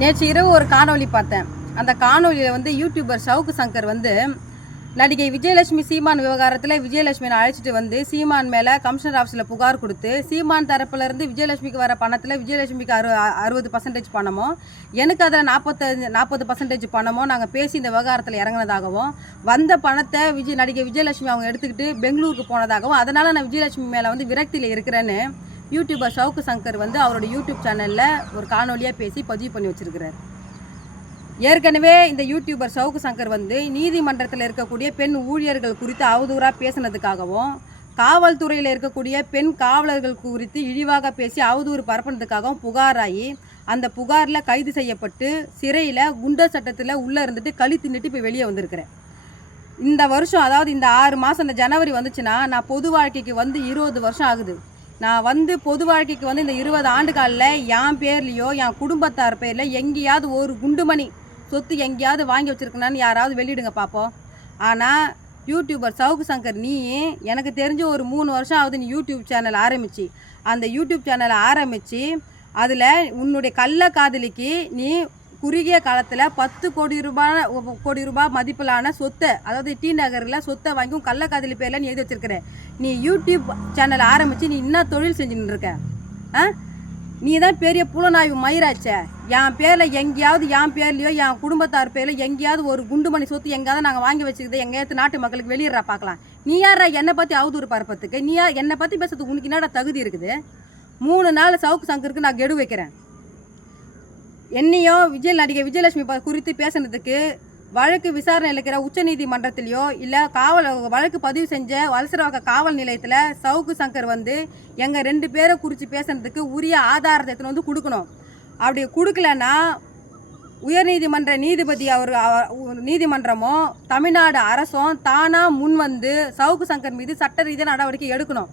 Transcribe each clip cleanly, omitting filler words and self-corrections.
நேற்று இரவு ஒரு காணொளி பார்த்தேன். அந்த காணொலியில் வந்து யூடியூபர் ஷவுக்கு சங்கர் வந்து நடிகை விஜயலட்சுமி சீமான் விவகாரத்தில் விஜயலட்சுமியை அழைச்சிட்டு வந்து சீமான் மேலே கமிஷனர் ஆஃபீஸில் புகார் கொடுத்து சீமான் தரப்புலேருந்து விஜயலட்சுமிக்கு வர பணத்தில் விஜயலட்சுமிக்கு 60% பணமோ எனக்கு அதில் 40% பணமோ நாங்கள் பேசி இந்த விவகாரத்தில் இறங்கினதாகவும் வந்த பணத்தை நடிகை விஜயலட்சுமி அவங்க எடுத்துக்கிட்டு பெங்களூருக்கு போனதாகவும் அதனால் நான் விஜயலட்சுமி மேலே வந்து விரக்தியில் இருக்கிறேன்னு யூடியூபர் ஷவுக்கு சங்கர் வந்து அவரோட யூடியூப் சேனலில் ஒரு காணொலியாக பேசி பதிவு பண்ணி வச்சுருக்கிறார். ஏற்கனவே இந்த யூடியூபர் ஷவுக்கு சங்கர் வந்து நீதிமன்றத்தில் இருக்கக்கூடிய பெண் ஊழியர்கள் குறித்து அவதூறாக பேசினதுக்காகவும் காவல்துறையில் இருக்கக்கூடிய பெண் காவலர்கள் குறித்து இழிவாக பேசி அவதூறு பரப்புனதுக்காகவும் புகாராகி அந்த புகாரில் கைது செய்யப்பட்டு சிறையில் குண்டர் சட்டத்தில் உள்ளே இருந்துட்டு களி தின்னுட்டு இப்போ வெளியே வந்திருக்கிறேன். இந்த வருஷம் அதாவது இந்த 6 மாதம் இந்த ஜனவரி வந்துச்சுன்னா நான் பொது வாழ்க்கைக்கு வந்து 20 வருஷம் ஆகுது. நான் வந்து பொது வாழ்க்கைக்கு வந்து இந்த 20 ஆண்டு காலில் என் பேர்லேயோ என் குடும்பத்தார் பேரில் எங்கேயாவது ஒரு குண்டுமணி சொத்து எங்கேயாவது வாங்கி வச்சுருக்கனான்னு யாராவது வெளியிடுங்க பார்ப்போம். ஆனால் யூடியூபர் ஷவுக்கு சங்கர் நீ எனக்கு தெரிஞ்சு ஒரு 3 வருஷம் ஆகுது நீ யூடியூப் சேனல் ஆரம்பித்து அந்த யூடியூப் சேனலை ஆரம்பித்து அதில் உன்னுடைய கள்ள காதலிக்கு நீ குறுகிய காலத்தில் 10 கோடி ரூபாய் மதிப்பிலான சொத்தை அதாவது டி நகரில் சொத்தை வாங்கி கள்ள காதலி பேரில் நீ எழுதி வச்சிருக்கிற. நீ யூடியூப் சேனல் ஆரம்பித்து நீ என்ன தொழில் செஞ்சுன்னு இருக்க? நீ தான் பெரிய புலனாய்வு மயிராச்சே. என் பேரில் எங்கேயாவது என் பேர்லையோ என் குடும்பத்தார் பேரில் எங்கேயாவது ஒரு குண்டுமணி சொத்து எங்கேயாவது நாங்கள் வாங்கி வச்சுக்கிது எங்கேயாவது நாட்டு மக்களுக்கு வெளியிடுறா பார்க்கலாம். நீ யாரா என்னை பற்றி அவதூறு பரப்பத்துக்கு? நீ என்னை பற்றி பேசுறதுக்கு உனக்கு என்னடா தகுதி இருக்குது? 3 நாள் ஷவுக்கு சங்கருக்கு நான் கெடு வைக்கிறேன். என்னையோ நடிகை விஜயலட்சுமி குறித்து பேசுனதுக்கு வழக்கு விசாரணை இருக்கிற உச்சநீதிமன்றத்திலையோ இல்லை வழக்கு பதிவு செஞ்ச வலசரவாக்க காவல் நிலையத்தில் ஷவுக்கு சங்கர் வந்து எங்கள் 2 பேரை குறித்து பேசுனதுக்கு உரிய ஆதாரத்தை வந்து கொடுக்கணும். அப்படி கொடுக்கலன்னா உயர்நீதிமன்ற நீதிபதி நீதிமன்றமோ தமிழ்நாடு அரசும் தானாக முன் வந்து ஷவுக்கு சங்கர் மீது சட்ட ரீதியான நடவடிக்கை எடுக்கணும்.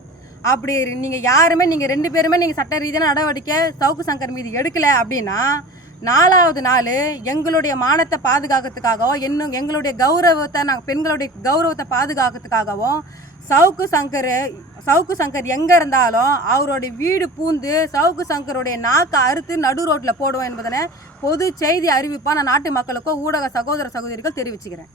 அப்படி நீங்கள் யாருமே நீங்கள் 2 பேருமே நீங்கள் சட்ட ரீதியான நடவடிக்கை ஷவுக்கு சங்கர் மீது எடுக்கலை அப்படின்னா 4வது நாள் எங்களுடைய மானத்தை பாதுகாக்கிறதுக்காகவும் எங்களுடைய கௌரவத்தை நாங்கள் பெண்களுடைய கௌரவத்தை பாதுகாக்கிறதுக்காகவும் ஷவுக்கு சங்கர் எங்கே இருந்தாலும் அவருடைய வீடு பூந்து ஷவுக்கு சங்கருடைய நாக்கை அறுத்து நடு ரோட்டில் போடுவோம் என்பதனை பொது செய்தி அறிவிப்பாக நான் நாட்டு மக்களுக்கோ ஊடக சகோதர சகோதரிகள் தெரிவிச்சுக்கிறேன்.